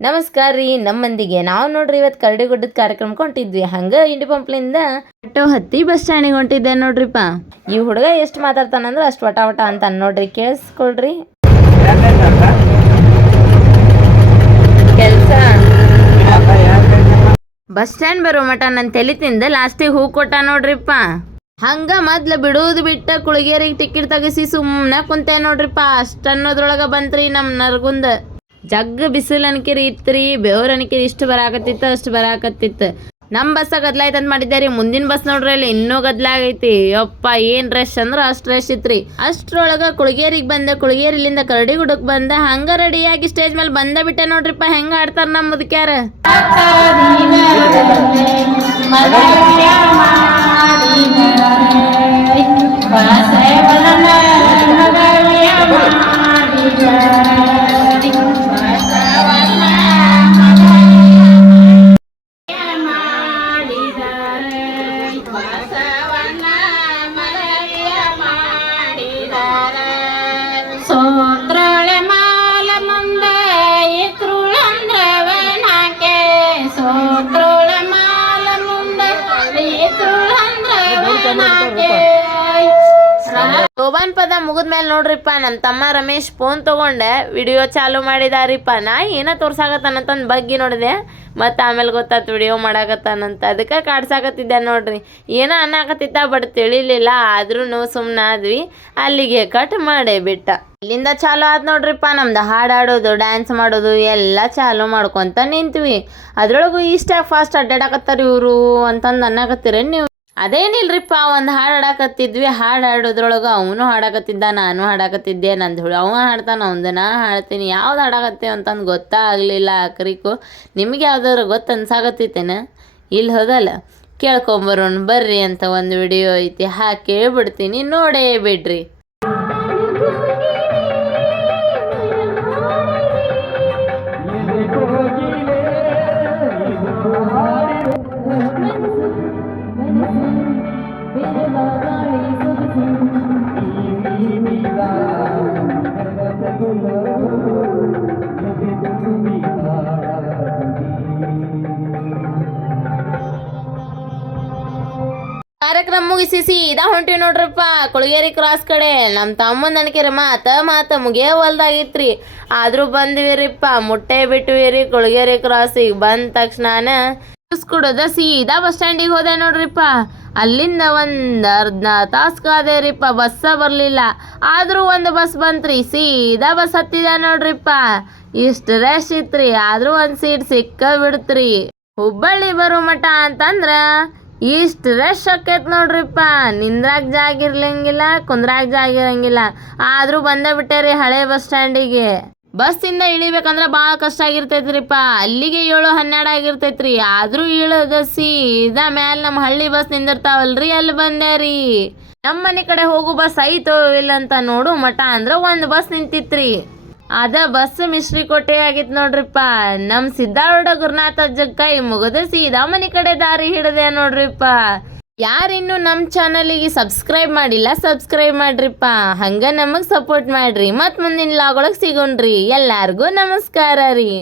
ನಮಸ್ಕಾರ ರೀ. ನಮ್ಮಂದಿಗೆ ನಾವು ನೋಡ್ರಿ ಇವತ್ತು ಕರಡಿಗುಡ್ಡದ ಕಾರ್ಯಕ್ರಮಕ್ಕೆ ಹೊಂಟಿದ್ವಿ. ಹಂಗೆ ಇಂಡಿ ಪಂಪ್ಲಿಂದ ಆಟೋ ಹತ್ತಿ ಬಸ್ ಸ್ಟ್ಯಾಂಡಿಗೆ ಹೊಂಟಿದ್ದೆ ನೋಡ್ರಿಪ್ಪ. ಈ ಹುಡುಗ ಎಷ್ಟು ಮಾತಾಡ್ತಾನಂದ್ರೆ ಅಷ್ಟು ವಟ ವಟ ಅಂತ ನೋಡ್ರಿ. ಕೇಳಿಸ್ಕೊಳ್ರಿ. ಕೆಲಸ ಬಸ್ ಸ್ಟ್ಯಾಂಡ್ ಬರೋ ಮಟ ನನ್ನ ತಲೆ ತಿಂದ ಲಾಸ್ಟಿಗೆ ಹೂ ಕೊಟ್ಟ ನೋಡ್ರಿಪ್ಪ. ಹಂಗ ಮೊದ್ಲು ಬಿಡುವುದು ಬಿಟ್ಟ ಕುಳಗೇರಿಗೆ ಟಿಕೆಟ್ ತೆಗಿಸಿ ಸುಮ್ಮನೆ ಕುಂತೆ ನೋಡ್ರಿಪ್ಪ. ಅಷ್ಟನ್ನೋದ್ರೊಳಗೆ ಬಂತ್ರಿ ನಮ್ಮ ನರಗುಂದ. ಜಗ್ಗ ಬಿಸಿಲು ಅನ್ಕಿರಿ ಇತ್ರಿ, ಬೆವ್ರ ಅನ್ಕಿರಿ ಇಷ್ಟು ಬರಾಕತ್ತಿತ್ತು ಅಷ್ಟು ಬರಾಕತ್ತಿತ್ತು. ನಮ್ಮ ಬಸ್ಸ ಗದ್ಲಾಯ್ತಂತ ಮಾಡಿದ್ದೆ ರೀ. ಮುಂದಿನ ಬಸ್ ನೋಡ್ರಿ ಅಲ್ಲಿ ಇನ್ನೂ ಗದ್ಲಾಗೈತಿ. ಯಪ್ಪ ಏನು ರಶ್ ಅಂದ್ರೆ ಅಷ್ಟು ರಶ್ ಇತ್ರಿ. ಅಷ್ಟ್ರೊಳಗೆ ಕುಳಗೇರಿಗೆ ಬಂದೆ. ಕುಳಗೇರಿಲಿಂದ ಕರಡಿಗುಡ್ಡಕ್ಕೆ ಬಂದೆ. ಹಂಗ ರೆಡಿಯಾಗಿ ಸ್ಟೇಜ್ ಮೇಲೆ ಬಂದ ಬಿಟ್ಟೆ ನೋಡ್ರಿಪ್ಪ. ಹೆಂಗ ಆಡ್ತಾರ ನಮ್ಮ ಮುದುಕ್ಯಾರ. ಶೋಭಾನ್ ಪದ ಮುಗಿದ್ಮೇಲೆ ನೋಡ್ರಿಪ್ಪ ನಮ್ಮ ತಮ್ಮ ರಮೇಶ್ ಫೋನ್ ತೊಗೊಂಡೆ ವಿಡಿಯೋ ಚಾಲು ಮಾಡಿದಾರಿಪ್ಪ. ನಾ ಏನೋ ತೋರ್ಸಾಕತ್ತಾನಂತಂದು ಬಗ್ಗೆ ನೋಡಿದೆ. ಮತ್ತು ಆಮೇಲೆ ಗೊತ್ತಾಯ್ತು ವಿಡಿಯೋ ಮಾಡಾಕತ್ತಾನಂತ. ಅದಕ್ಕೆ ಕಾಡ್ಸಾಕತ್ತಿದ್ದೆ ನೋಡ್ರಿ. ಏನೋ ಅನ್ನಕತ್ತಿದ್ದ ಬಟ್ ತಿಳಿಲಿಲ್ಲ. ಆದ್ರೂ ಸುಮ್ಮನೆ ಆದ್ವಿ. ಅಲ್ಲಿಗೆ ಕಟ್ ಮಾಡೇ ಬಿಟ್ಟ. ಇಲ್ಲಿಂದ ಚಾಲು ಆದ್ ನೋಡ್ರಿಪ್ಪ ನಮ್ದು ಹಾಡಾಡೋದು ಡ್ಯಾನ್ಸ್ ಮಾಡೋದು ಎಲ್ಲ ಚಾಲು ಮಾಡ್ಕೊತ ನಿಂತ್ವಿ. ಅದ್ರೊಳಗು ಇಷ್ಟ ಫಾಸ್ಟ್ ಅಡ್ಡಾಡಕತ್ತಾರ ಇವರು ಅಂತಂದು ಅನ್ನಕತ್ತೀರೇನು ನೀವು? ಅದೇನಿಲ್ರಿಪ್ಪ, ಒಂದು ಹಾಡು ಹಾಡಾಕತ್ತಿದ್ವಿ. ಹಾಡು ಹಾಡೋದ್ರೊಳಗೆ ಅವನು ಹಾಡಾಕತ್ತಿದ್ದ, ನಾನು ಹಾಡಾಕತ್ತಿದ್ದೆ. ನಂದು ಅವ ಹಾಡ್ತಾನೆ, ಅವಂದು ನಾ ಹಾಡ್ತೀನಿ. ಯಾವ್ದು ಹಾಡಾಕತ್ತೇವೆ ಅಂತಂದು ಗೊತ್ತಾಗಲಿಲ್ಲ ಆಕ್ರಿಕು. ನಿಮ್ಗೆ ಯಾವ್ದಾದ್ರು ಗೊತ್ತು ಅನ್ಸಾಕತ್ತೈತೇನೆ? ಇಲ್ಲಿ ಹೋದಲ್ಲ ಕೇಳ್ಕೊಂಬರೋಣ ಬರ್ರಿ ಅಂತ ಒಂದು ವಿಡಿಯೋ ಐತಿ, ಹಾಕೇ ಬಿಡ್ತೀನಿ, ನೋಡೇ ಬಿಡ್ರಿ. ಕಾರ್ಯಕ್ರಮ ಮುಗಿಸಿ ಸೀದಾ ಹೊಂಟಿವಿ ನೋಡ್ರಪ್ಪ ಕುಳಗೇರಿ ಕ್ರಾಸ್ ಕಡೆ. ನಮ್ಮ ತಮ್ಮನ ಅನ್ಕಿರ ಮಾತ ಮುಗಿಯೋ ಹೊಲ್ದಾಗಿತ್ರಿ. ಆದ್ರೂ ಬಂದ್ವಿರಿಪ್ಪ, ಮುಟ್ಟೆ ಬಿಟ್ವಿರಿ ಕುಳಗೇರಿ ಕ್ರಾಸಿಗೆ. ಬಂದ ತಕ್ಷಣ ಕುಡದ ಸೀದಾ ಬಸ್ ಸ್ಟ್ಯಾಂಡಿಗೆ ಹೋದೆ ನೋಡ್ರಿಪ್ಪ. ಅಲ್ಲಿಂದ ಒಂದು ಅರ್ಧ ತಾಸು ಕಾದೇರಿಪ್ಪ, ಬಸ್ಸ ಬರಲಿಲ್ಲ. ಆದರೂ ಒಂದು ಬಸ್ ಬಂತ್ರಿ, ಸೀದಾ ಬಸ್ ಹತ್ತಿದೆ ನೋಡ್ರಿಪ್ಪ. ಇಷ್ಟು ರಶ್ ಇತ್ರಿ, ಆದರೂ ಒಂದು ಸೀಟ್ ಸಿಕ್ಕ ಬಿಡ್ತ್ರಿ. ಹುಬ್ಬಳ್ಳಿ ಬರೋ ಮಠ ಅಂತಂದ್ರ ಇಷ್ಟು ರಶ್ ಆಕೈತೆ ನೋಡ್ರಿಪ್ಪ. ನಿಂದ್ರಾಗ ಜಾಗ ಇರ್ಲಂಗಿಲ್ಲ, ಕುಂದ್ರಾಗ ಜಾಗ ಇರಂಗಿಲ್ಲ. ಆದರೂ ಬಂದೇ ಬಿಟ್ಟೇರಿ ಹಳೆ ಬಸ್ ಸ್ಟ್ಯಾಂಡಿಗೆ. ಬಸ್ಸಿಂದ ಇಳಿಬೇಕಂದ್ರೆ ಭಾಳ ಕಷ್ಟ ಆಗಿರ್ತೈತ್ರಿಪ್ಪ. ಅಲ್ಲಿಗೆ 7:12 ಆಗಿರ್ತೈತ್ರಿ. ಆದರೂ ಇಳಿದ ಸೀದಾ ಮ್ಯಾಲೆ ನಮ್ಮ ಹಳ್ಳಿ ಬಸ್ ನಿಂದಿರ್ತಾವಲ್ರಿ, ಅಲ್ಲಿ ಬಂದೆ ರೀ. ನಮ್ಮ ಮನೆ ಕಡೆ ಹೋಗು ಬಸ್ ಐತೋ ಇಲ್ಲ ಅಂತ ನೋಡು ಮಠ ಅಂದ್ರೆ ಒಂದು ಬಸ್ ನಿಂತಿತ್ರಿ. ಅದ ಬಸ್ ಮಿಶ್ರಿ ಕೊಟ್ಟೆ ಆಗಿತ್ತು ನೋಡ್ರಿಪ್ಪ. ನಮ್ಮ ಸಿದ್ದಾರೂಢ ಗುರುನಾಥ ಅಜ್ಜಗ ಕೈ ಮುಗಿದ ಸೀದಾ ಮನೆ ಕಡೆ ದಾರಿ ಹಿಡಿದೆ ನೋಡ್ರಿಪ್ಪ. ಯಾರಿನ್ನೂ ನಮ್ಮ ಚಾನಲಿಗೆ ಸಬ್ಸ್ಕ್ರೈಬ್ ಮಾಡಿಲ್ಲ, ಸಬ್ಸ್ಕ್ರೈಬ್ ಮಾಡ್ರಿಪ್ಪ. ಹಂಗೆ ನಮಗೆ ಸಪೋರ್ಟ್ ಮಾಡ್ರಿ. ಮತ್ತು ಮುಂದಿನ ಲಾಗೊಳಗೆ ಸಿಗೋಣ್ರಿ. ಎಲ್ಲರಿಗೂ ನಮಸ್ಕಾರ ರೀ.